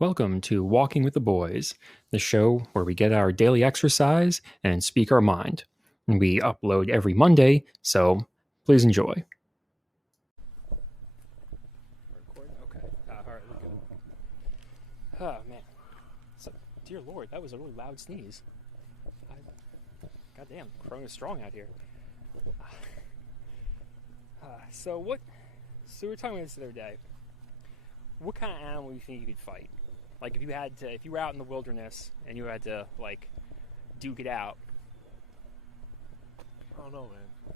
Welcome to Walking with the Boys, the show where we get our daily exercise and speak our mind. We upload every Monday, so please enjoy. Okay. All right, we're good. Oh, man. So, dear Lord, that was a really loud sneeze. Goddamn, Corona's strong out here. So we were talking about this the other day. What kind of animal do you think you could fight? Like, if you were out in the wilderness and you had to, like, duke it out. I don't know, man.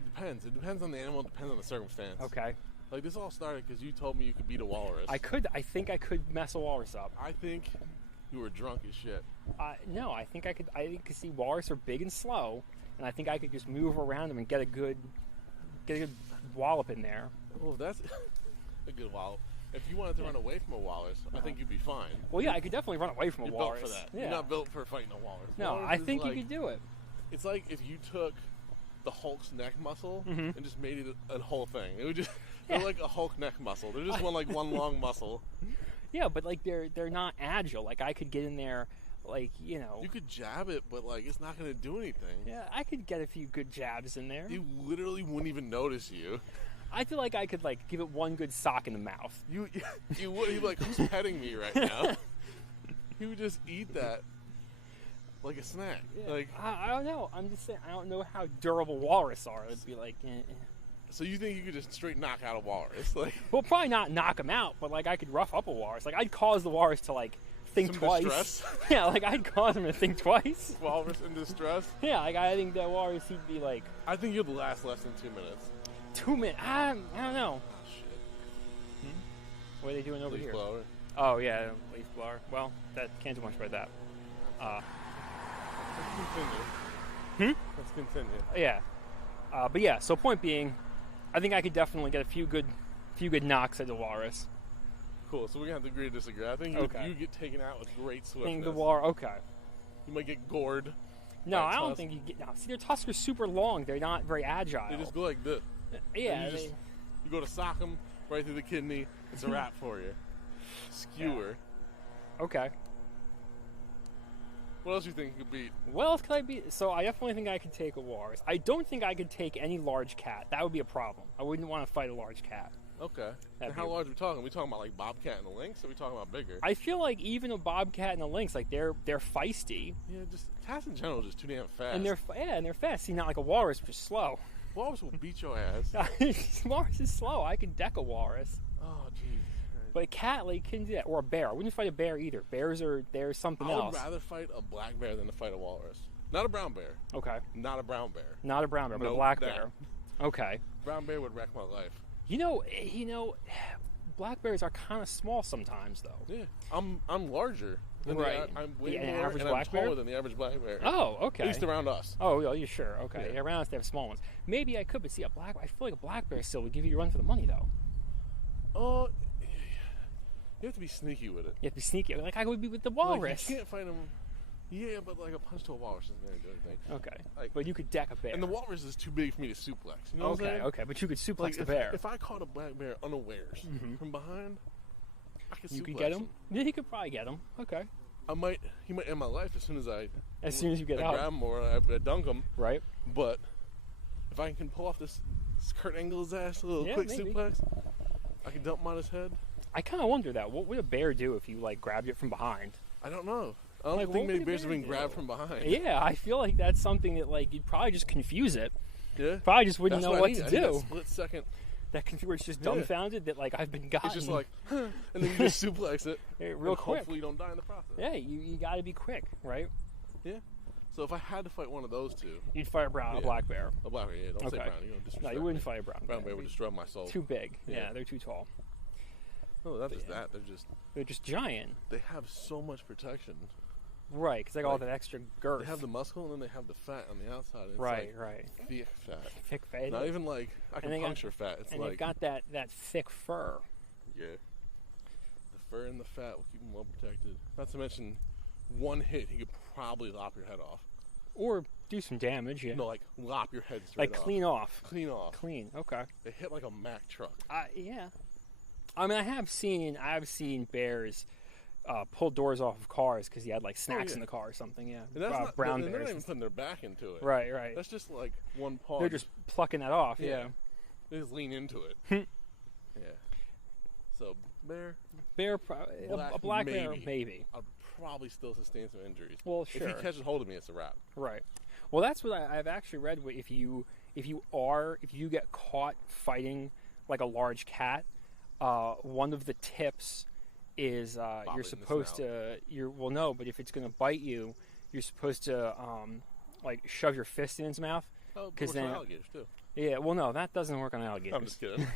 It depends. It depends on the animal. It depends on the circumstance. Okay. Like, this all started because you told me you could beat a walrus. I think I could mess a walrus up. I think you were drunk as shit. No, I think I could. I could see walrus are big and slow, and I think I could just move around them and get a good wallop in there. Well, that's a good wallop. If you wanted to run away from a walrus, I think you'd be fine. Well, yeah, I could definitely run away from a You're walrus. built for that. Yeah. You're not built for fighting a walrus. No, Walrus I is think like, you could do it. It's like if you took the Hulk's neck muscle and just made it a whole thing. It would just they're like a Hulk neck muscle. They're just one long muscle. Yeah, but like they're not agile. Like I could get in there, like You could jab it, but like it's not going to do anything. Yeah, I could get a few good jabs in there. You literally wouldn't even notice you. I feel like I could like give it one good sock in the mouth. You would. You'd be like, who's petting me right now? He would just eat that like a snack. Yeah. Like, I don't know. I'm just saying I don't know how durable walrus are. It'd be like. so you think you could just straight knock out a walrus? Like, Well, probably not knock him out, but like I could rough up a walrus. Like I'd cause the walrus to like think some twice. distress? Yeah, like I'd cause him to think twice. Walrus in distress? Yeah, like I think that walrus he'd be like I think you'd last less than 2 minutes. 2 minutes. I don't know. Oh, shit. What are they doing over Leaf here? blower. Oh yeah, leaf blower. Well, that can't do much about that. Let's continue. Let's continue. Yeah, but yeah. So point being, I think I could definitely get a few good knocks at the walrus. Cool. So we're gonna have to agree to disagree. I think you get taken out with great I swiftness. think the walrus. Okay. You might get gored. No, by a I don't tusk. think you get. No, see, their tusks are super long. They're not very agile. They just go like this. Yeah. And you go to sock them right through the kidney. It's a wrap for you. Skewer. Okay. What else do you think you could beat? What else could I be? So I definitely think I could take a walrus. I don't think I could take any large cat. That would be a problem. I wouldn't want to fight a large cat. Okay. And That'd how be- large are we talking? Are we talking about like bobcat and a lynx? Or are we talking about bigger? I feel like even a bobcat and a lynx, like they're feisty Yeah, just cats in general are just too damn fast. and they're fast. See, not like a walrus, which is slow. walrus will beat your ass. Walrus is slow. I could deck a walrus, Oh, jeez. but a cat like can do that, or a bear. I wouldn't fight a bear either. There's something I would else. rather fight a black bear than to fight a walrus. Not a brown bear. Okay, Not a brown bear. not a brown bear, but a Nope, black that. bear. Okay. Brown bear would wreck my life. You know, black bears are kind of small sometimes, though. Yeah, I'm larger. Than Right. I'm way The more, average and black I'm taller bear? than the average black bear. Oh, okay. At least around us. Oh, yeah, you sure? Okay. Yeah. Around us, they have small ones. Maybe I could, but see, I feel like a black bear still would give you a run for the money, though. Oh, you have to be sneaky with it. You have to be sneaky. Like I would be with the Like, walrus. you can't fight him. Yeah, but like a punch to a walrus isn't going to do anything. Okay. Like- But you could deck a bear. And the walrus is too big for me to suplex. You know what I'm Okay, saying? okay. But you could suplex Like the bear. if I caught a black bear unawares from behind, I could You suplex could get him? Yeah, you could probably get him. Okay. He might end my life as soon as I You get I out. grab him or I dunk him. Right? But if I can pull off this Kurt Angle's ass, a little Yeah, quick maybe. suplex, I can dump him on his head. I kind of wonder that. What would a bear do if you, like, grabbed it from behind? I don't know. I don't Like, what think many would a bears have bear been do? grabbed from behind. Yeah, I feel like that's something that, like, you'd probably just confuse it. Yeah. Probably just wouldn't That's know what what I to need. I need do. that split second. That where it's just Yeah. dumbfounded that, like, I've been gotten. It's just like, huh, and then you just suplex it. Real and quick. Hopefully you don't die in the process. Yeah, you got to be quick, right? Yeah. So if I had to fight one of those two, You'd fight a Yeah. black bear. a black bear, yeah, don't say Okay. brown. You don't disrespect No, you wouldn't me. fight a brown Brown bear would destroy my soul. Too big. Yeah, Yeah. they're too tall. No, not just Yeah. that. They're just giant. They have so much protection. Right, because they got all Like, that extra girth. They have the muscle and then they have the fat on the outside. It's right, like right. thick fat. Thick fat. Not even like I And they can got- puncture fat. It's and like they've got that thick fur. yeah, the fur and the fat will keep them well protected. Not to mention, one hit he could probably lop your head off. Or do some damage, yeah. No, like lop your head straight like off. clean off. Clean off. Clean, okay. They hit like a Mack truck. Yeah. I mean, I've seen bears pull doors off of cars because he had like snacks in the car or something. Yeah, And that's not, brown they're bears. not even putting their back into it. Right, right. That's just like one paw. They're just plucking that off. Yeah. They just lean into it. Yeah. So bear, A black bear, maybe. maybe. I'd probably still sustain some injuries. Well, sure. If he catches hold of me, it's a wrap. Right. Well, that's what I've actually read. If you get caught fighting like a large cat, one of the tips is you're supposed to. But if it's going to bite you, you're supposed to like shove your fist in its mouth. Oh, because then alligators too. Yeah. Well, no, that doesn't work on alligators. I'm just kidding.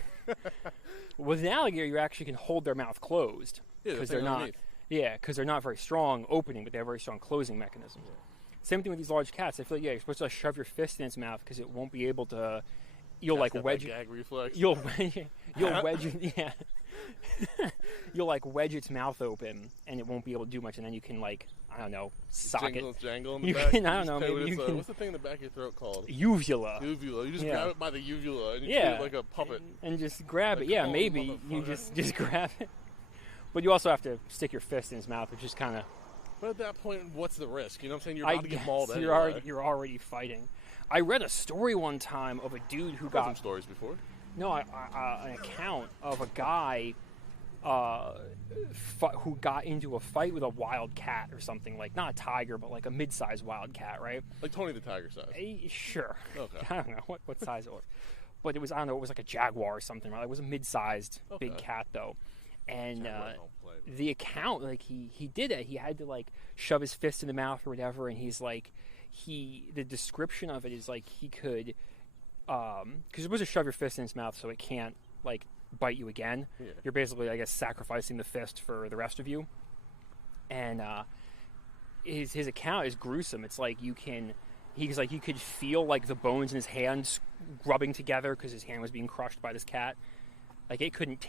With an alligator, you actually can hold their mouth closed because they're not. Underneath. Yeah, because they're not very strong opening, but they have very strong closing mechanisms. Yeah. Same thing with these large cats. I feel like you're supposed to shove your fist in its mouth because it won't be able to. You'll like wedge that gag reflex. You'll wedge it. Yeah. You'll like wedge its mouth open, and it won't be able to do much. And then you can like sock Jangle in the you back. Can, I don't know. Maybe you can, what's the thing in the back of your throat called? Uvula. Uvula. You just grab it by the uvula and you treat it like a puppet. And just grab it. Yeah, maybe you just grab it. But you also have to stick your fist in its mouth, which is kind of. But at that point, what's the risk? You know what I'm saying? You're about to get mauled You're already fighting. I read a story one time of a dude who got some stories before. No, an account of a guy who got into a fight with a wild cat or something, like not a tiger, but like a mid-sized wild cat, right? Like Tony the Tiger size. Sure. Okay. I don't know what size it was, but it was it was like a jaguar or something, right? It was a mid-sized big cat though, and the account, like he did it. He had to like shove his fist in the mouth or whatever, and he's like the description of it is like he could. Because you're supposed to shove your fist in its mouth so it can't like bite you again. Yeah. You're basically, I guess, sacrificing the fist for the rest of you. And his account is gruesome. It's like you could feel like the bones in his hands rubbing together because his hand was being crushed by this cat. Like it couldn't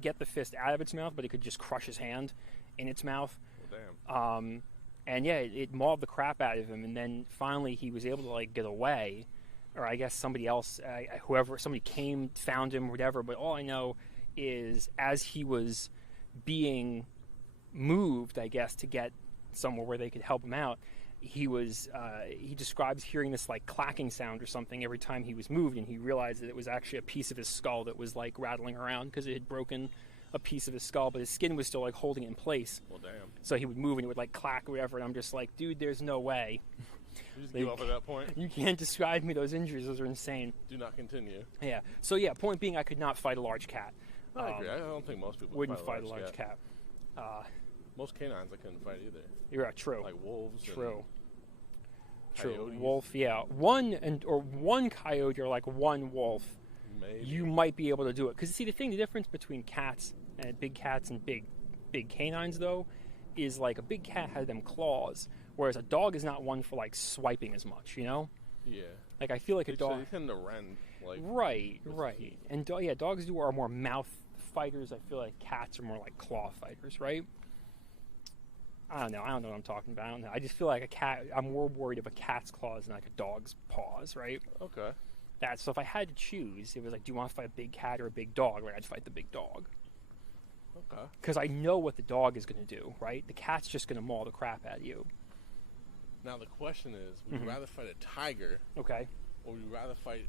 get the fist out of its mouth, but it could just crush his hand in its mouth. Well, damn. And yeah, it mauled the crap out of him. And then finally he was able to like get away. Or I guess somebody else, somebody came, found him, whatever. But all I know is as he was being moved, I guess, to get somewhere where they could help him out, he describes hearing this like clacking sound or something every time he was moved, and he realized that it was actually a piece of his skull that was like rattling around because it had broken a piece of his skull, but his skin was still like holding it in place. Well, damn. So he would move and it would like clack or whatever, and I'm just like, dude, there's no way. You just give up at that point. You can't describe me those injuries; those are insane. Do not continue. Yeah. So yeah, point being, I could not fight a large cat. I agree. I don't think most people wouldn't fight a large cat. Most canines I couldn't fight either. Yeah, true. Like wolves. True. Coyotes. Wolf. Yeah, one coyote or like one wolf. Maybe. You might be able to do it because see the difference between cats and big cats and big canines though, is like a big cat has them claws. Whereas a dog is not one for like swiping as much, you know? Yeah. Like I feel like a dog. They tend to rend. Like right. And dogs are more mouth fighters. I feel like cats are more like claw fighters, right? I don't know what I'm talking about. I don't know. I just feel like a cat. I'm more worried of a cat's claws than like a dog's paws, right? Okay. So if I had to choose, it was like, do you want to fight a big cat or a big dog? Right, I'd fight the big dog. Okay. Because I know what the dog is going to do, right? The cat's just going to maul the crap out of you. Now the question is, would you rather fight a tiger, okay, or would you rather fight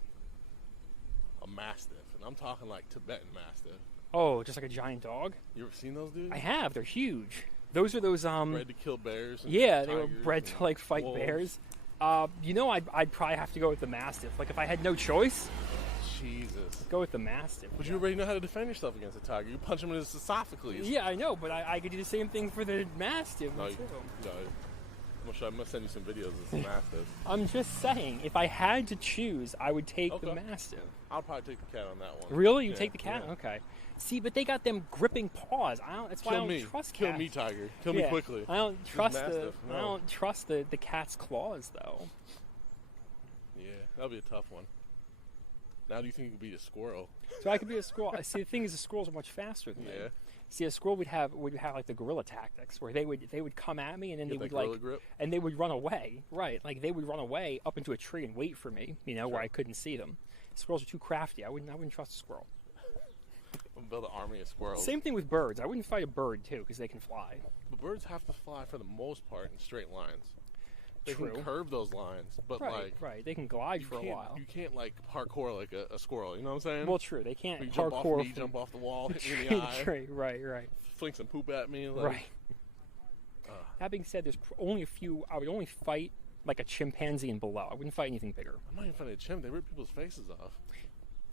a mastiff? And I'm talking like Tibetan mastiff. Oh, just like a giant dog? You ever seen those dudes? I have. They're huge. Those are those bred to kill bears. And yeah, they were bred to like fight wolves. Bears. I'd probably have to go with the mastiff. Like if I had no choice, Jesus, I'd go with the mastiff. But you already know how to defend yourself against a tiger. You punch him in his esophagus. Yeah, I know, but I could do the same thing for the mastiff. No, I'm gonna send you some videos of some mastiff. I'm just saying, if I had to choose, I would take the mastiff. I'll probably take the cat on that one. Really? You take the cat? Yeah. Okay. See, but they got them gripping paws. That's why I don't trust cats. Kill me, tiger. Kill me quickly. I don't trust I don't trust the cat's claws though. Yeah, that'll be a tough one. Now do you think you could beat a squirrel? So I could be a squirrel. See, the thing is, the squirrels are much faster than me. See, a squirrel would have like the gorilla tactics, where they would come at me and then they would like and they would run away. Right, like they would run away up into a tree and wait for me. Where I couldn't see them. Squirrels are too crafty. I wouldn't trust a squirrel. I'm build an army of squirrels. Same thing with birds. I wouldn't fight a bird too because they can fly. But birds have to fly for the most part in straight lines. They True. can curve those lines, but right. They can glide for a while. You can't like parkour like a squirrel. You know what I'm saying? Well, true. They can't you parkour. Jump off the wall, hit me in the eye. True. Right. Fling some poop at me. Like, Right. That being said, there's only a few. I would only fight like a chimpanzee and below. I wouldn't fight anything bigger. I'm not even fighting a chimp. They rip people's faces off.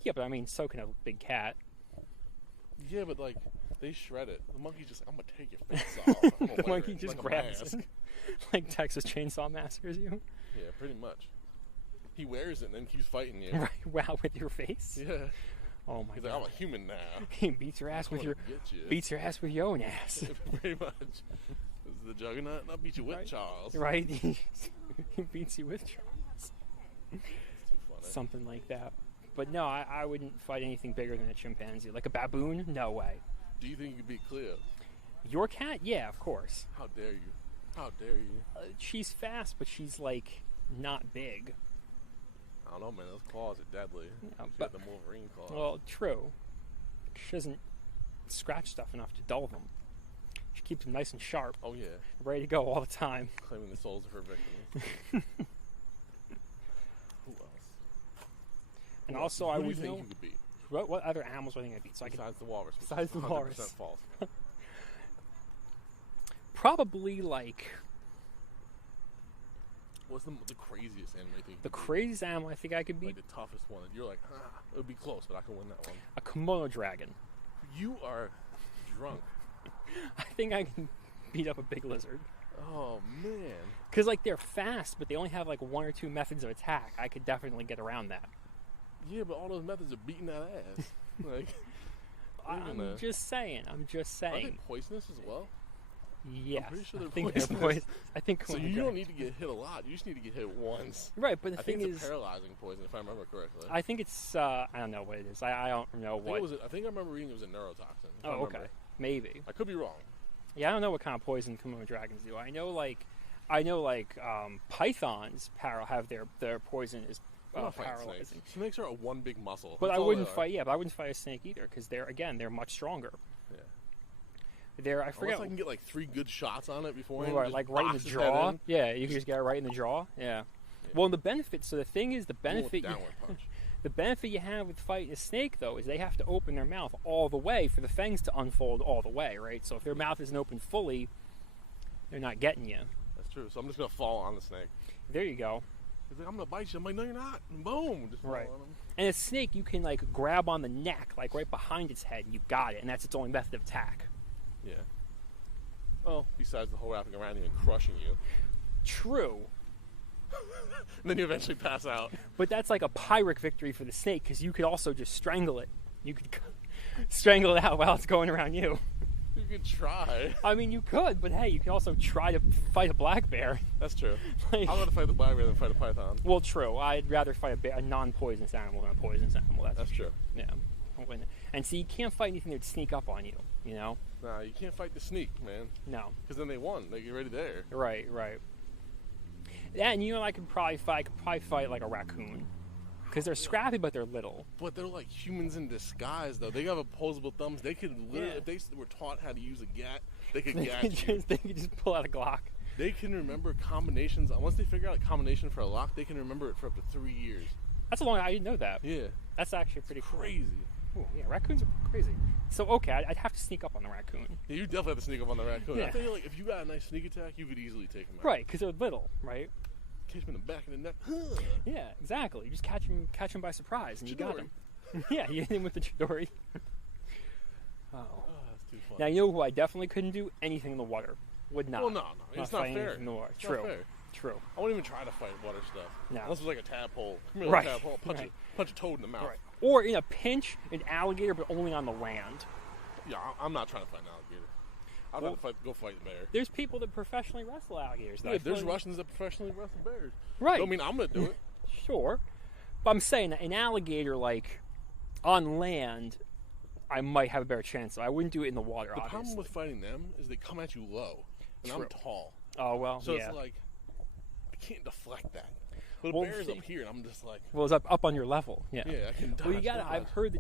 Yeah, but I mean, so can a big cat. Yeah, but like they shred it. The monkey just, I'm gonna take your face off. The monkey just like grabs it. Like Texas Chainsaw Massacres you. Yeah, pretty much. He wears it and then keeps fighting you. Right. Wow, with your face. Yeah. Oh my He's God. like, I'm a human now. He beats your ass with your own ass. Pretty much. This is the Juggernaut. I'll beat you with Charles. Right. He beats you with Charles. It's too funny. Something like that. But no, I wouldn't fight anything bigger than a chimpanzee. Like a baboon? No way. Do you think you could beat Cleo? Your cat? Yeah, of course. How dare you? How dare you? She's fast, but she's like not big. I don't know, man. Those claws are deadly. Yeah, She but got the Wolverine claws. well, true. She doesn't scratch stuff enough to dull them. She keeps them nice and sharp, Oh yeah, ready to go all the time. claiming the souls of her victims. Who else? And Who also, else? I Who do you would think know you could beat what other animals would I think I'd beat. So I could besides the walrus. which besides is the 100% walrus. false. probably like What's the craziest animal you think? the you could craziest animal I think I could beat? beat. Like the toughest one. You're like, it would be close, but I can win that one. A Komodo dragon. You are drunk. I think I can beat up a big lizard. Oh man. Because like they're fast, but they only have like one or two methods of attack. I could definitely get around that. Yeah, but all those methods are beating that ass. Like, I'm just saying. are they poisonous as well? Yes. I'm pretty sure they're I think poisonous. poisonous. I think So you don't need to get hit a lot. You just need to get hit once. Right, but the I thing think it's is, a paralyzing poison, if I remember correctly. I think it's I don't know what it is. I don't know what. I think I remember reading it was a neurotoxin. if I Oh, remember. okay, maybe. I could be wrong. Yeah, I don't know what kind of poison Komodo dragons do. I know like pythons have their poison is I'm not fighting paralyzing. snakes. Snakes are a one big muscle. But That's I all wouldn't they are. fight. Yeah, but I wouldn't fight a snake either because they're much stronger. Yeah. I forget. Unless I can get like 3 good shots on it beforehand. Right, just like right in the box his head jaw. in. Yeah, you can just get it right in the jaw. Yeah. Well, the benefit. So the thing is, the benefit. Downward punch. The benefit you have with fighting a snake, though, is they have to open their mouth all the way for the fangs to unfold all the way, right? So if their mouth isn't open fully, they're not getting you. That's true. So I'm just gonna fall on the snake. There you go. He's like, I'm gonna bite you. I'm like, no, you're not. And boom, just fall Right. on him. And a snake, you can like grab on the neck, like right behind its head, and you got it, and that's its only method of attack. Yeah. Well, besides the whole wrapping around you and crushing you, True, and then you eventually pass out. but that's like a Pyrrhic victory for the snake because you could also just strangle it. You could strangle it out while it's going around you. You could try. I mean, you could, but hey, you can also try to fight a black bear. That's true. Like- I'd rather fight the black bear than fight a python. Well, true. I'd rather fight a non-poisonous animal than a poisonous animal. That's true. Yeah. And see, you can't fight anything that'd sneak up on you. You know? Nah, you can't fight the sneak, man. No. Because then they won. Like, you're already there. Right. Yeah, and I could probably fight like a raccoon, because they're scrappy but they're little. But they're like humans in disguise, though. They have opposable thumbs. They could literally, Yeah. if they were taught how to use a gat, they could They gat could you. just pull out a Glock. They can remember combinations. Once they figure out a combination for a lock, they can remember it for up to 3 years. That's a long. I didn't know that. Yeah. That's actually pretty cool. Crazy. Ooh, yeah, raccoons are crazy. So okay, I'd have to sneak up on the raccoon. Yeah, you definitely have to sneak up on the raccoon. Yeah. I feel like if you got a nice sneak attack, you could easily take him out. Right, because they're little, right? Catch him in the back of the neck. Yeah, exactly. You just catch him by surprise, and you got Chidori. him. Yeah, you hit him with the Chidori. Oh. Oh, that's too funny. Now you know who I definitely couldn't do? Anything in the water. Would not. Well, no. It's not fighting fair. anything in the water. It's True. not fair. True. I wouldn't even try to fight water stuff. No. Unless it was like a tadpole. Come here, Right. tadpole. Punch, Right. punch a toad in the mouth. Right. Or in a pinch, an alligator, but only on the land. Yeah, I'm not trying to fight an alligator. I'd Well- rather go fight the bear. There's people that professionally wrestle alligators. though. Yeah, I feel there's like- Russians that professionally wrestle bears. Right. Don't mean I'm gonna do it. Sure. But I'm saying that an alligator, like, on land, I might have a better chance. I wouldn't do it in the water, The obviously. problem with fighting them is they come at you low, and True. I'm tall, Oh, well, so yeah. it's like I can't deflect that. But Well, a bear's up here, and I'm just like, well, it's up on your level. Yeah. yeah, I can dodge. Well, you got. I've heard the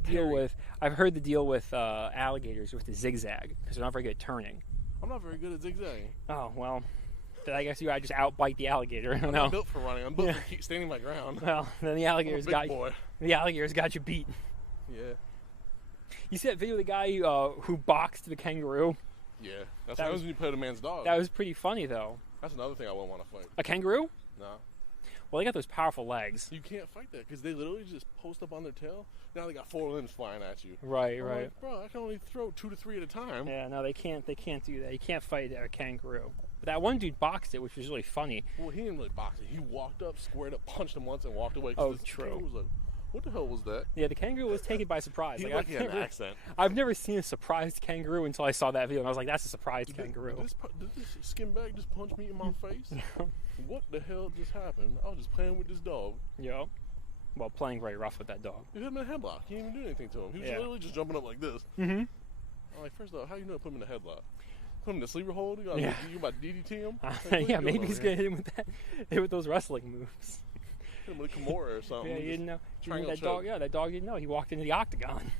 deal with alligators with the zigzag because they're not very good at turning. I'm not very good at zigzagging. Oh well, then I guess I just outbite the alligator. I don't I'm know. not built for running. I'm built for standing my ground. Well, then the alligator's I'm a big boy. The alligator's got you beat. Yeah. You see that video of the guy who boxed the kangaroo? Yeah. That's what happens when you put a man's dog. That was pretty funny though. That's another thing I wouldn't want to fight. A kangaroo? No. Well, they got those powerful legs. You can't fight that because they literally just post up on their tail. Now they got 4 limbs flying at you. Right, I'm right. like, bro, I can only throw 2 to 3 at a time. Yeah, no, they can't do that. You can't fight a kangaroo. But that one dude boxed it, which was really funny. Well, he didn't really box it. He walked up, squared up, punched him once, and walked away. Oh, this true. kangaroo was like, what the hell was that? Yeah, the kangaroo was taken by surprise. He Like, looked like he had an accent. I've never seen a surprised kangaroo until I saw that video, and I was like, "That's a surprised kangaroo." Did this skin bag just punch me in my face? What the hell just happened? I was just playing with this dog. Yeah. Well, playing very rough with that dog. He hit him in a headlock. He didn't even do anything to him. He was Yeah. literally just jumping up like this. Mm-hmm. I'm like, first off, how you know to put him in a headlock? Put him in the sleeper hold? You about to DDT him? Like, Yeah, maybe he's gonna hit him with those wrestling moves. Hit him with a Kimura or something. Yeah, you didn't know. Triangle That choke. dog. Yeah, that dog didn't know. He walked into the octagon.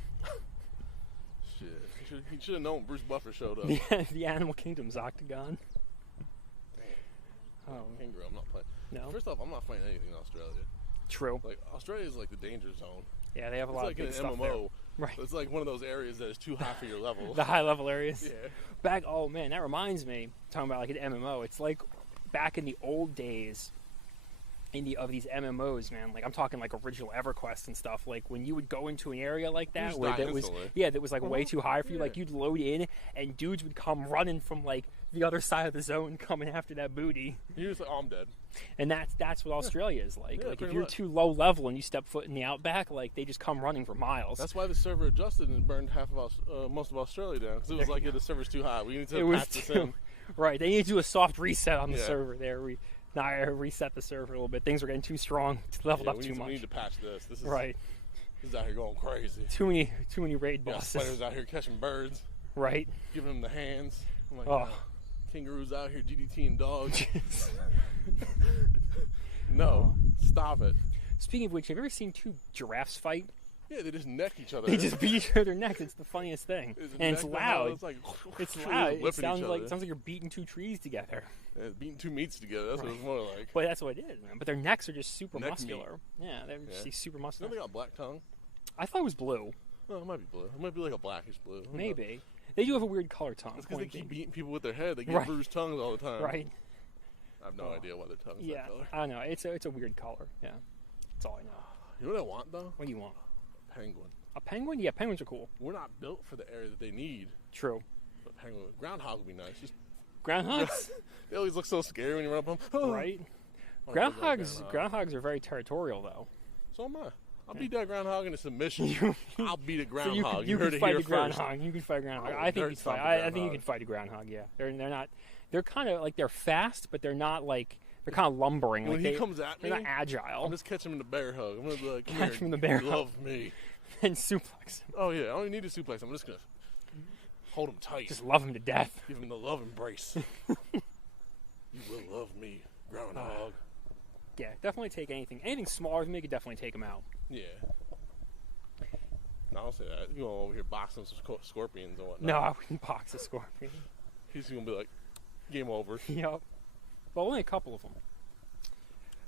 Shit. He should have known Bruce Buffer showed up. The Animal Kingdom's octagon. Oh. Kangaroo, I'm not playing. No. First off, I'm not fighting anything in Australia. True. Like, Australia is like the danger zone. Yeah, they have a lot It's like of big an stuff MMO. there. Right. It's like one of those areas that is too high for your level. The high level areas. Yeah. Oh man, that reminds me. Talking about like an MMO. It's like back in the old days. Of these MMOs, man, like I'm talking like original EverQuest and stuff. Like when you would go into an area like that where that was, that was like way too high for you. Like you'd load in, and dudes would come running from like the other side of the zone, coming after that booty. You're just like, oh, I'm dead. And that's what Australia is like. Yeah, like if you're too low level and you step foot in the outback, like they just come running for miles. That's why the server adjusted and burned most of Australia down because it was like, yeah, the server's too high. We need to patch this in. Right, they need to do a soft reset on the server there. I reset the server a little bit. Things were getting too strong, leveled up too much. We need to patch this. This is right. This is out here going crazy. Too many raid bosses. Spiders out here catching birds. Right. Giving them the hands. I'm like, kangaroos out here DDTing dogs. No, stop it. Speaking of which, have you ever seen 2 giraffes fight? Yeah, they just neck each other. They just beat each other's necks. It's the funniest thing, and it's loud. It's like it's loud. It sounds like you're beating 2 trees together. Yeah, beating 2 meats together. That's what it's more like. But that's what it is, man. But their necks are just super muscular. Yeah, they're just super muscular. You know they got black tongue? I thought it was blue. No, it might be blue. It might be like a blackish blue. Maybe. They do have a weird color tongue. It's because they keep beating people with their head. They get bruised tongues all the time. Right. I have no idea why their tongue's that color. I don't know. It's a weird color. Yeah. That's all I know. You know what I want, though? What do you want? A penguin. A penguin? Yeah, penguins are cool. We're not built for the area that they need. True. But penguin. Groundhog would be nice. Just groundhogs? They always look so scary when you run up on them. Oh. Right. Groundhogs are very territorial, though. So am I. I'll beat that groundhog in a submission. I'll beat a groundhog. So you heard can it fight here a groundhog. first. You can fight a groundhog. I think you can fight a groundhog. Yeah, they're not. They're kind of like they're fast, but they're not like they're kind of lumbering. When he comes at me, they're not agile. I'm just catching him in the bear hug. I'm gonna be like, catch him in the bear hug. Love me. And suplex him. Oh yeah, I don't even need a suplex. I'm just gonna hold him tight. Just love him to death. Give him the love embrace. You will love me, groundhog. Yeah, definitely take anything. Anything smaller than me could definitely take him out. Yeah. No, I'll say that. You go over here boxing some scorpions and whatnot. No, I wouldn't box a scorpion. He's gonna be like, game over. Yep. Well, only a couple of them.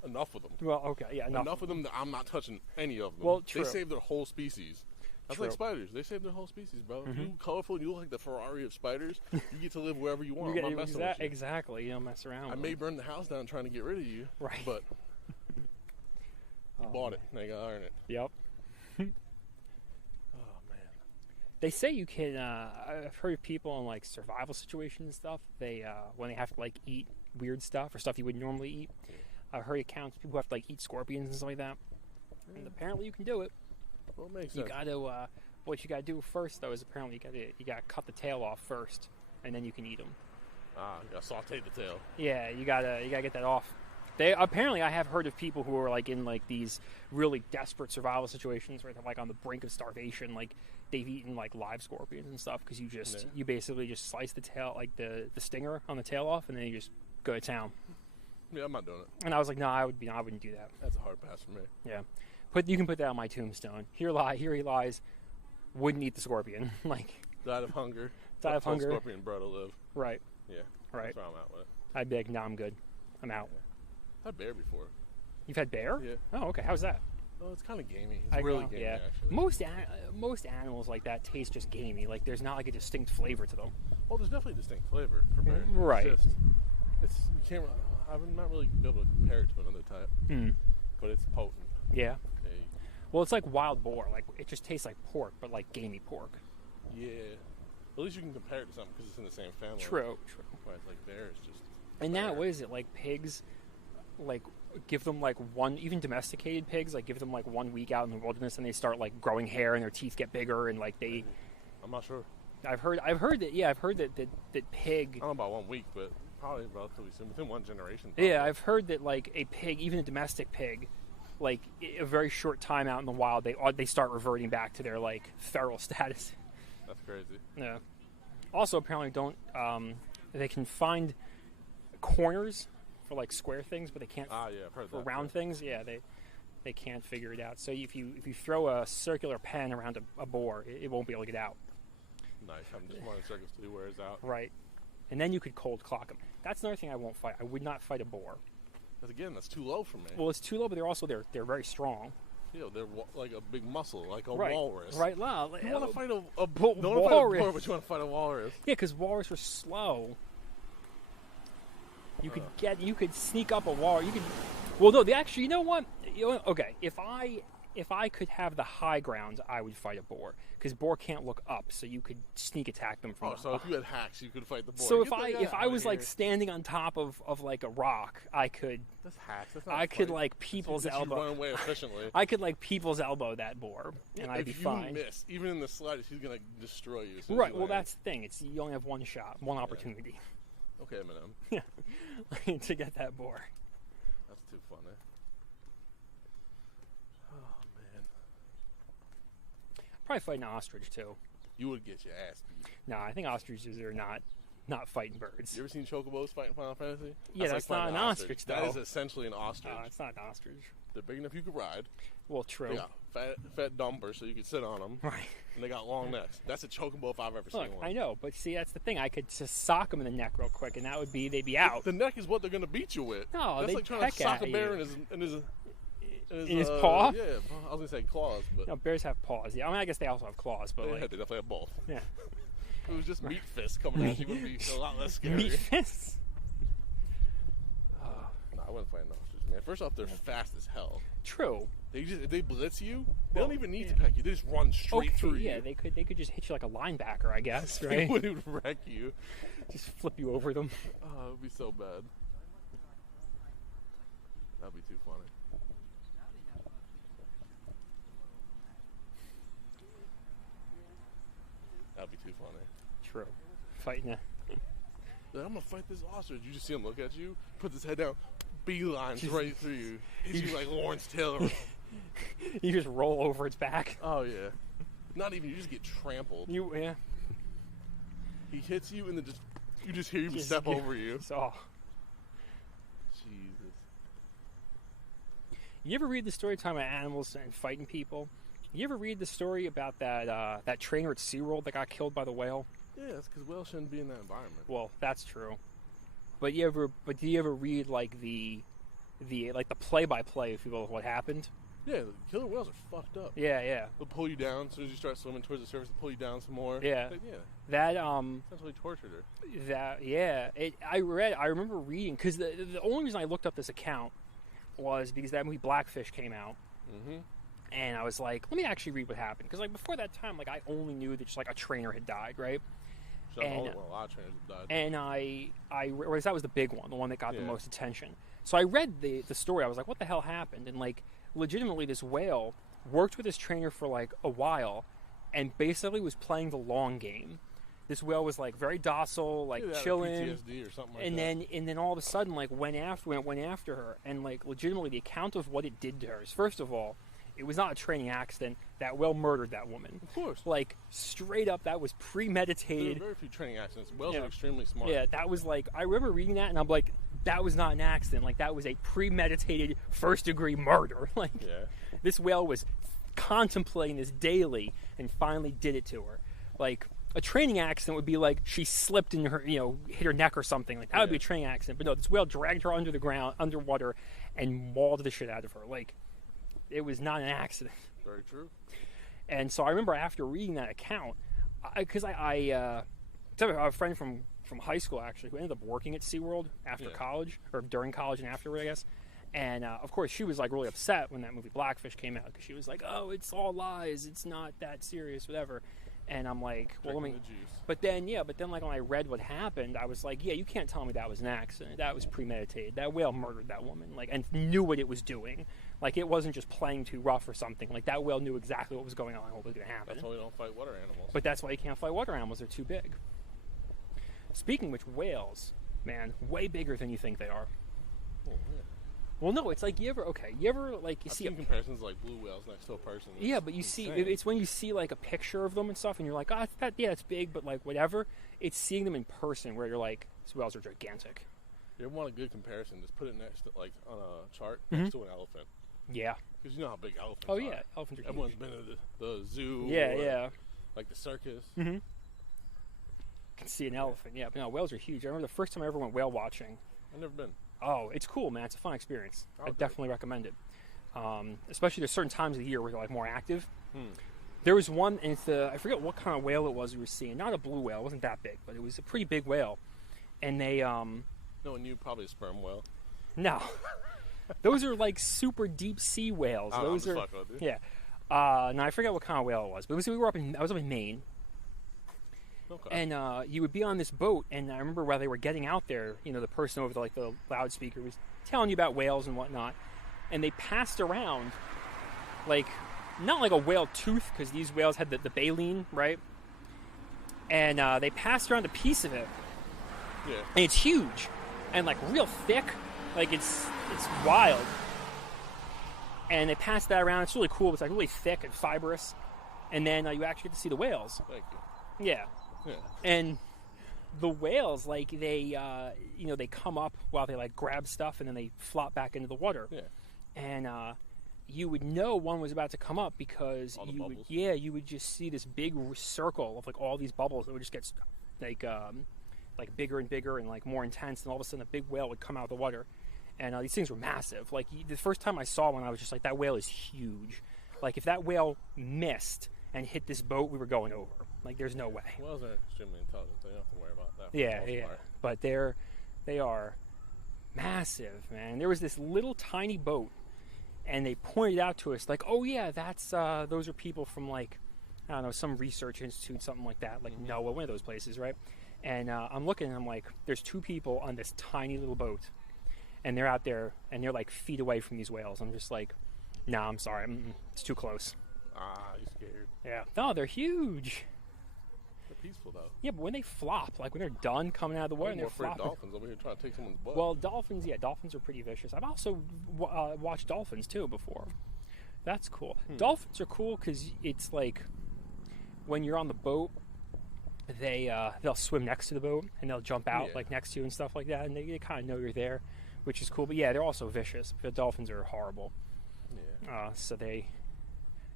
Enough of them. Well, okay, yeah, enough of them that I'm not touching any of them. Well, true. They save their whole species. That's like spiders. They save their whole species, bro. If you're colorful and you look like the Ferrari of spiders, you get to live wherever you want. I'm not messing with you. Exactly. You don't mess around. I may burn the house down trying to get rid of you, right? But you bought it. Now you gotta earn it. Yep. Oh man. They say you can. I've heard of people in like survival situations and stuff. They when they have to like eat weird stuff or stuff you wouldn't normally eat. I've heard accounts people have to like eat scorpions and stuff like that. And apparently you can do it. Well, it makes you sense. gotta. What you gotta do first though is apparently you gotta cut the tail off first, and then you can eat them. You gotta saute the tail. Yeah, you gotta get that off. They apparently I have heard of people who are like in like these really desperate survival situations where they're like on the brink of starvation, like they've eaten like live scorpions and stuff because you basically just slice the tail, like the stinger on the tail off, and then you just go to town. Yeah, I'm not doing it. And I was like, no, I wouldn't do that. That's a hard pass for me. Yeah, you can put that on my tombstone. Here he lies. Wouldn't eat the scorpion. Like died of hunger. Died of hunger. Scorpion bro to live. Right. Yeah. Right. That's where I'm at with it. I'd be like, no, I'm good. I'm out. Yeah. I've had bear before. You've had bear? Yeah. Oh, okay. How's that? Oh, it's kind of gamey. It's really gamey, yeah. actually. Most animals like that taste just gamey. Like there's not like a distinct flavor to them. Well, there's definitely a distinct flavor for bear. Right. It's you can't. I'm not really able to compare it to another type. But it's potent. Yeah. Well, it's like wild boar. Like it just tastes like pork, but like gamey pork. Yeah. At least you can compare it to something because it's in the same family. True. Whereas like bear is just. And now, what is it like? Pigs, like give them like one, even domesticated pigs, like give them like 1 week out in the wilderness, and they start like growing hair, and their teeth get bigger, and like they. I'm not sure. I've heard that. Yeah, I've heard that pig. I don't know about 1 week, but probably relatively soon, within one generation. Probably. Yeah, I've heard that like a pig, even a domestic pig, like a very short time out in the wild, they start reverting back to their like feral status. That's crazy. Yeah. Also, apparently, they can find corners for like square things, but they can't I've heard for that, round things. Yeah, they can't figure it out. So if you throw a circular pen around a boar, it won't be able to get out. Nice. I'm just running circles till he wears out. Right. And then you could cold clock them. That's another thing I won't fight. I would not fight a boar. Because again, that's too low for me. Well, it's too low, but they're very strong. Yeah, they're like a big muscle, like a right. walrus. Right. Well, you want to fight a walrus. Boar, but you want to fight a walrus. Yeah, because walrus are slow. You could sneak up a walrus. You could. Well, no, you know what? Okay, if I could have the high ground, I would fight a boar because boar can't look up, so you could sneak attack them from. So if you had hacks, you could fight the boar. So if I was like standing on top of like a rock, I could. That's hacks. That's not I could like people's elbow. Run away efficiently. I could like people's elbow that boar, and I'd be fine. If you miss, even in the slightest, he's gonna destroy you. Right. Well, that's the thing. You only have one shot, one opportunity. Okay, Eminem. Yeah. To get that boar. That's too funny. Oh man. Probably fight an ostrich too. You would get your ass beat. No, I think ostriches are not fighting birds. You ever seen chocobos fighting Final Fantasy? Yeah, that's not an ostrich though. That is essentially an ostrich. It's not an ostrich. They're big enough you could ride. Well, true. They got fat dumpers so you could sit on them. Right. And they got long necks. That's a chocobo if I've ever seen one. I know, but see, that's the thing. I could just sock them in the neck real quick, and they'd be out. The neck is what they're going to beat you with. No, that's they like trying to sock a bear in his paw? Yeah, I was going to say claws. But no, bears have paws. Yeah, I mean, I guess they also have claws, but they like... They definitely have both. Yeah. If it was just meat fists coming at you, it would be a lot less scary. Meat fists? No, I wouldn't fight an ostrich, man. First off, they're fast as hell. True. If they blitz you, they don't even need to peck you. They just run straight through you. Yeah, they could just hit you like a linebacker, I guess, right? It would wreck you. Just flip you over them. Oh, it would be so bad. That'd be too funny. That'd be too funny. True. Fighting it. I'm gonna fight this ostrich. You just see him look at you, put his head down, beelines right through you. Hits you like Lawrence Taylor. You just roll over its back. Oh yeah. Not even. You just get trampled. Yeah. He hits you and then you just hear him step over you. Oh. Jesus. You ever read the story talking about animals and fighting people? You ever read the story about that trainer at SeaWorld that got killed by the whale? Yeah, it's because whales shouldn't be in that environment. Well, that's true. But do you ever read like the play-by-play, if you will, of what happened? Yeah, the killer whales are fucked up. Yeah. They'll pull you down as soon as you start swimming towards the surface. They'll pull you down some more. Yeah. That essentially tortured her. I remember reading because the only reason I looked up this account was because that movie Blackfish came out. Mm-hmm. And I was like, let me actually read what happened. Because like before that time, like I only knew that just like a trainer had died, right? A lot of trainers have died. And that was the big one, the one that got the most attention. So I read the story. I was like, what the hell happened? And like legitimately this whale worked with his trainer for like a while and basically was playing the long game. This whale was like very docile, like chilling, PTSD or something like and that. then all of a sudden like went after her, and like legitimately the account of what it did to her is, first of all, it was not a training accident. That whale murdered that woman. Of course. Like straight up, that was premeditated. There are very few training accidents. Whales are extremely smart. Yeah, that was like, I remember reading that and I'm like, that was not an accident. Like, that was a premeditated first-degree murder. Like, this whale was contemplating this daily and finally did it to her. Like, a training accident would be like she slipped and her, hit her neck or something. Like, that would be a training accident. But no, this whale dragged her underwater, and mauled the shit out of her. Like, it was not an accident. Very true. And so I remember after reading that account, because I have a friend from high school, actually, who ended up working at SeaWorld after college, or during college and afterward, I guess. And, of course, she was, like, really upset when that movie Blackfish came out, because she was like, oh, it's all lies, it's not that serious, whatever. And I'm like, well, let me... But then, like, when I read what happened, I was like, yeah, you can't tell me that was an accident. That was premeditated. That whale murdered that woman, like, and knew what it was doing. Like, it wasn't just playing too rough or something. Like, that whale knew exactly what was going on and what was going to happen. That's why we don't fight water animals. But that's why you can't fight water animals. They're too big. Speaking of which, whales, man, way bigger than you think they are. Oh, yeah. Well, no, it's like you ever I've seen comparisons like blue whales next to a person. Yeah, but you see, it's when you see like a picture of them and stuff, and you're like, it's big, but like whatever. It's seeing them in person where you're like, these whales are gigantic. You ever want a good comparison? Just put it next to, like, on a chart next to an elephant. Yeah. Because you know how big elephants are. Oh yeah, elephants are huge. Everyone's been to the zoo. Yeah. Like the circus. Mm-hmm. Can see an elephant. Yeah, but no, whales are huge. I remember the first time I ever went whale watching. I've never been. Oh, it's cool, man. It's a fun experience. I definitely recommend it. Especially there's certain times of the year where they're like more active. There was one, and I forget what kind of whale it was we were seeing. Not a blue whale. It wasn't that big, but it was a pretty big whale. And they... No, and you probably a sperm whale. No. Those are like super deep sea whales. Those are... Yeah. No, I forget what kind of whale it was. But I was up in Maine. Okay. And you would be on this boat, and I remember while they were getting out there, the person over the loudspeaker was telling you about whales and whatnot, and they passed around, like, not like a whale tooth, because these whales had the baleen, right? And they passed around a piece of it, and it's huge, and like real thick, like it's wild. And they passed that around. It's really cool. It's like really thick and fibrous, and then you actually get to see the whales. Thank you. Yeah. And the whales, like, they come up while they, like, grab stuff, and then they flop back into the water. Yeah. And you would know one was about to come up because you would just see this big circle of, like, all these bubbles that would just get, like bigger and bigger and, like, more intense, and all of a sudden a big whale would come out of the water. And these things were massive. Like, the first time I saw one, I was just like, that whale is huge. Like, if that whale missed and hit this boat, we were going over. Like, there's no way. Whales are extremely intelligent. They don't have to worry about that. Yeah. But they are massive, man. There was this little tiny boat, and they pointed out to us, like, oh, yeah, that's, those are people from, like, I don't know, some research institute, something like that, like NOAA, one of those places, right? And I'm looking, and I'm like, there's two people on this tiny little boat, and they're out there, and they're, like, feet away from these whales. I'm just like, nah, I'm sorry. It's too close. You're scared. Yeah. No, they're huge. Peaceful though. Yeah, but when they flop, like when they're done coming out of the water, and they're flopping. Dolphins over here trying to take someone's butt. Well, dolphins are pretty vicious. I've also watched dolphins too before. That's cool. Dolphins are cool because it's like when you're on the boat, they'll swim next to the boat and they'll jump out like next to you and stuff like that, and they kind of know you're there, which is cool. But yeah, they're also vicious. The dolphins are horrible. Yeah. So they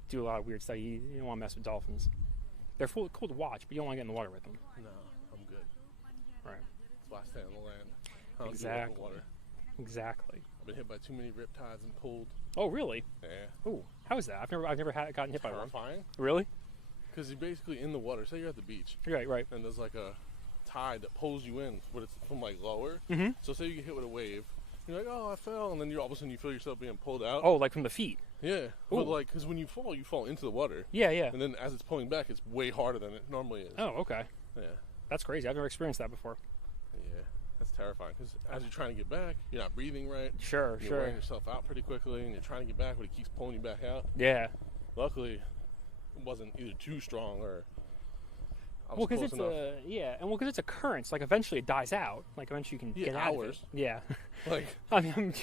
do a lot of weird stuff. You don't want to mess with dolphins. They're cool to watch, but you don't want to get in the water with them. No, I'm good. Right. That's why I stay on the land. I don't exactly. Do water. Exactly. I've been hit by too many riptides and pulled. Oh, really? Yeah. Oh, how is that? I've never gotten hit by one. Terrifying. Really? Because you're basically in the water. Say you're at the beach. Right. And there's like a tide that pulls you in, but it's from like lower. Mm-hmm. So say you get hit with a wave. You're like, oh, I fell, and then all of a sudden you feel yourself being pulled out. Oh, like from the feet. Yeah, but like, because when you fall into the water. Yeah. And then as it's pulling back, it's way harder than it normally is. Oh, okay. Yeah. That's crazy. I've never experienced that before. Yeah, that's terrifying. Because as you're trying to get back, you're not breathing right. Sure. You're wearing yourself out pretty quickly, and you're trying to get back, but it keeps pulling you back out. Yeah. Luckily, it wasn't either too strong or. Well, because it's a current. Like eventually it dies out. Like eventually you can get out of it. Yeah. Like. I mean,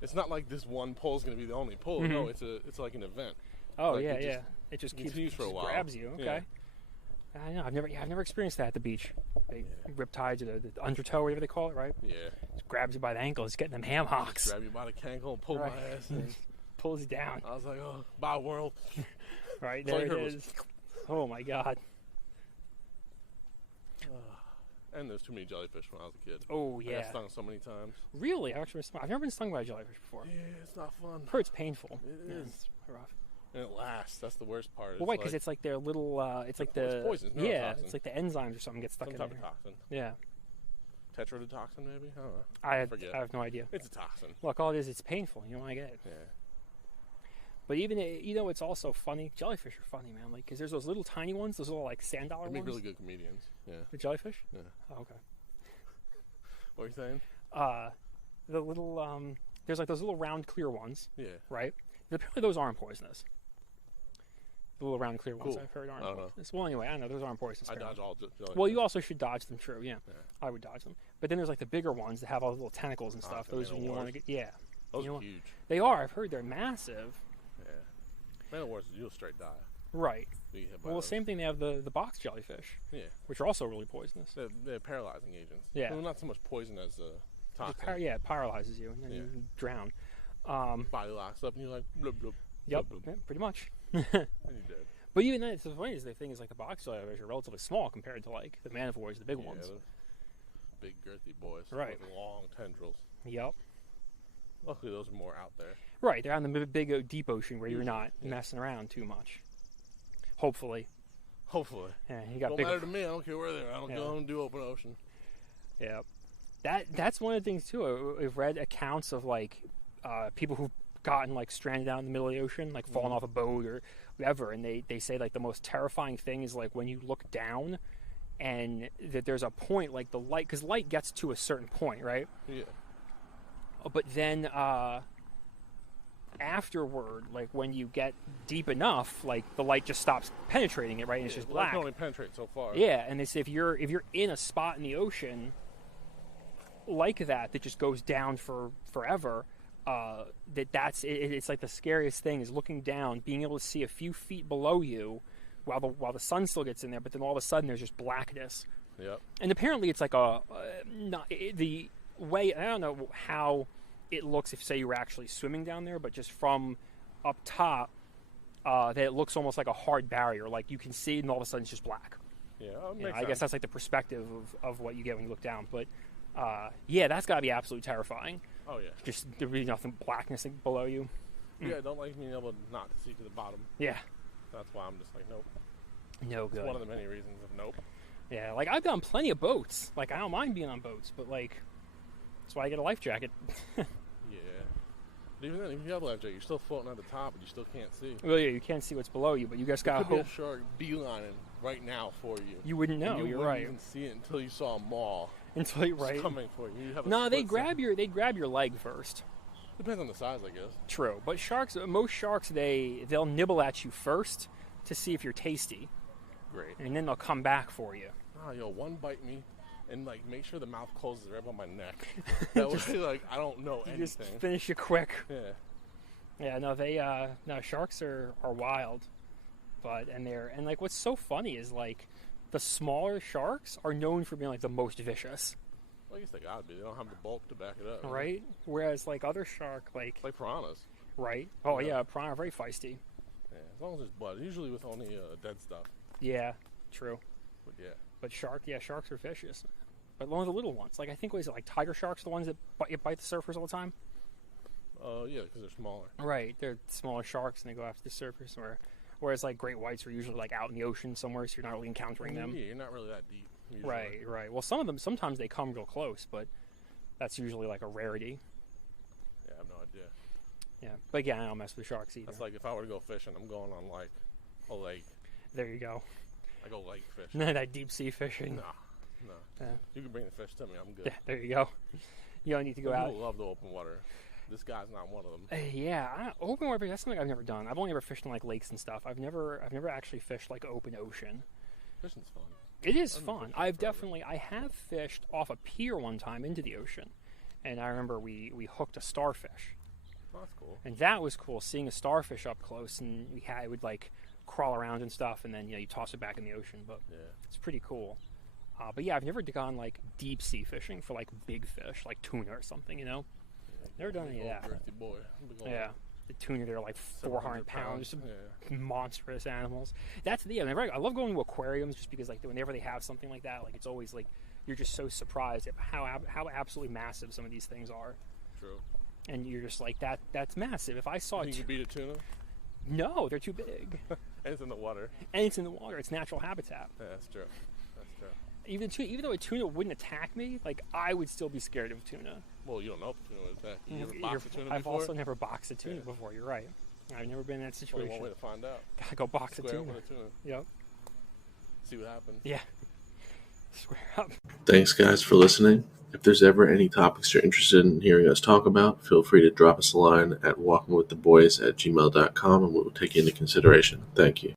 it's not like this one pull is going to be the only pull. Mm-hmm. No, it's like an event. Oh like It just keeps for a while. Grabs you. Okay. Yeah. I know. I've never experienced that at the beach. big riptides, or the undertow, whatever they call it, right? Yeah. Just grabs you by the ankle, it's getting them ham hocks. Just grab you by the cankle and pull my ass and pulls you down. I was like, oh, bye world. Right, there it is. Oh my god. And there's too many jellyfish when I was a kid. Oh yeah. I got stung so many times. Really? I've never been stung by a jellyfish before. Yeah, it's not fun. I've heard it's painful. It is. It's rough. And it lasts. That's the worst part. Well, why? Because it's like their little. It's like the. It's poison. It's yeah, toxin. it's like the enzymes or something get stuck Some in type there. of toxin. Yeah. Tetrodotoxin, maybe? I don't know. I have no idea. It's a toxin. Look, all it is, it's painful. You don't want to get it. Yeah. But even, it's also funny. Jellyfish are funny, man. Like, because there's those little tiny ones, those little, like, sand dollar They ones. make really good comedians. Yeah. The jellyfish? Yeah. Oh, okay. What are you saying? The little, there's, like, those little round clear ones. Yeah. Right? Apparently those aren't poisonous. The little round clear ones I've heard aren't poisonous. Well, anyway, I don't know. Those aren't poisonous. I dodge all jellyfish. Well, you also should dodge them, true, yeah. I would dodge them. But then there's, like, the bigger ones that have all the little tentacles and stuff. Those when you want to get, yeah. Those are huge. They are. I've heard they're massive. Yeah. Man, worse, you'll straight die. Right. Well, same thing. They have the box jellyfish. Yeah. Which are also really poisonous. They're paralyzing agents. Yeah. Well, not so much poison as toxin. It paralyzes you and then you drown. Body locks up and you're like, blub, blub. Yep. Blub, blub. Yeah, pretty much. And you're dead. But even then, it's the funny the thing is like the box jellyfish are relatively small compared to like the man-of-wars, the big ones. Big girthy boys. Right. With long tendrils. Yep. Luckily, those are more out there. Right. They're out in the big deep ocean where you're not messing around too much. Hopefully. Yeah, you got don't big. matter to me. I don't care where they're. I don't go and do open ocean. Yeah. That's one of the things too. I've read accounts of like people who've gotten like stranded out in the middle of the ocean, like fallen off a boat or whatever, and they say like the most terrifying thing is like when you look down and that there's a point like the light, because light gets to a certain point, right? Yeah. But then afterward, like when you get deep enough, like the light just stops penetrating it, right? And it's just black. It can only penetrate so far. Yeah, and they say if you're in a spot in the ocean like that just goes down for forever, it's like the scariest thing is looking down, being able to see a few feet below you while the sun still gets in there, but then all of a sudden there's just blackness. Yep. And apparently it's like the way, I don't know how it looks if say you were actually swimming down there, but just from up top, that it looks almost like a hard barrier, like you can see it and all of a sudden it's just black. Yeah, I guess that's like the perspective of what you get when you look down, but that's got to be absolutely terrifying. Oh yeah. Just there be nothing blackness below you. Yeah, I don't like being able not to see to the bottom. Yeah. That's why I'm just like, nope. No good. It's one of the many reasons of nope. Yeah, like I've done plenty of boats. Like I don't mind being on boats, but like that's why I get a life jacket. Yeah. But even then, if you have a life jacket, you're still floating at the top, and you still can't see. Well, yeah, you can't see what's below you, but you just gotta hope. Could be a shark beelining right now for you. You wouldn't know. You're right. You wouldn't even see it until you saw a maw. Until you're right. Coming for you. No, they grab your leg first. Depends on the size, I guess. True, but most sharks, they'll nibble at you first to see if you're tasty. Great. And then they'll come back for you. One bite me, and like make sure the mouth closes right on my neck. That way, like I don't know anything. Just finish you quick. Yeah. Yeah. No, sharks are wild, and like what's so funny is like the smaller sharks are known for being like the most vicious. Well, I guess they gotta be. They don't have the bulk to back it up. Right. Whereas like other shark, like piranhas. Right. Oh yeah, piranha are very feisty. Yeah, as long as there's blood. Usually with only dead stuff. Yeah. True. But yeah. But sharks are vicious. But one of the little ones, like I think, was it like tiger sharks, the ones that bite the surfers all the time? Yeah, because they're smaller. Right, they're smaller sharks and they go after the surfers. Whereas like great whites are usually like out in the ocean somewhere, so you're not really encountering them. Yeah, you're not really that deep. Usually. Right. Well, some of them sometimes they come real close, but that's usually like a rarity. Yeah, I have no idea. Yeah, but again, I don't mess with sharks either. That's like if I were to go fishing, I'm going on like a lake. There you go. I go lake fishing. That deep sea fishing. No. Yeah. You can bring the fish to me. I'm good. Yeah, there you go. You don't need to go out. People love the open water. This guy's not one of them. Open water. That's something I've never done. I've only ever fished in like lakes and stuff. I've never actually fished like open ocean. Fishing's fun. It is fun. I have fished off a pier one time into the ocean, and I remember we hooked a starfish. Oh, that's cool. And that was cool, seeing a starfish up close, and it would like crawl around and stuff, and then you toss it back in the ocean. But it's pretty cool. But yeah, I've never gone like deep sea fishing for like big fish, like tuna or something. Never done any of that. Boy. Yeah. The tuna, they're like 400 pounds, monstrous animals. I love going to aquariums just because like whenever they have something like that, like it's always like you're just so surprised at how absolutely massive some of these things are. True. And you're just like that's massive. If I saw you can beat a tuna? No, they're too big. And it's in the water. It's natural habitat. Yeah, that's true. Even though a tuna wouldn't attack me, like I would still be scared of tuna. Well, you don't know if a tuna would attack you. You ever boxed a tuna before? I've also never boxed a tuna before. You're right. I've never been in that situation. Only one way to find out. Gotta go box a tuna. With a tuna. Yep. See what happens. Yeah. Square up. Thanks, guys, for listening. If there's ever any topics you're interested in hearing us talk about, feel free to drop us a line at walkingwiththeboys@gmail.com, and we'll take you into consideration. Thank you.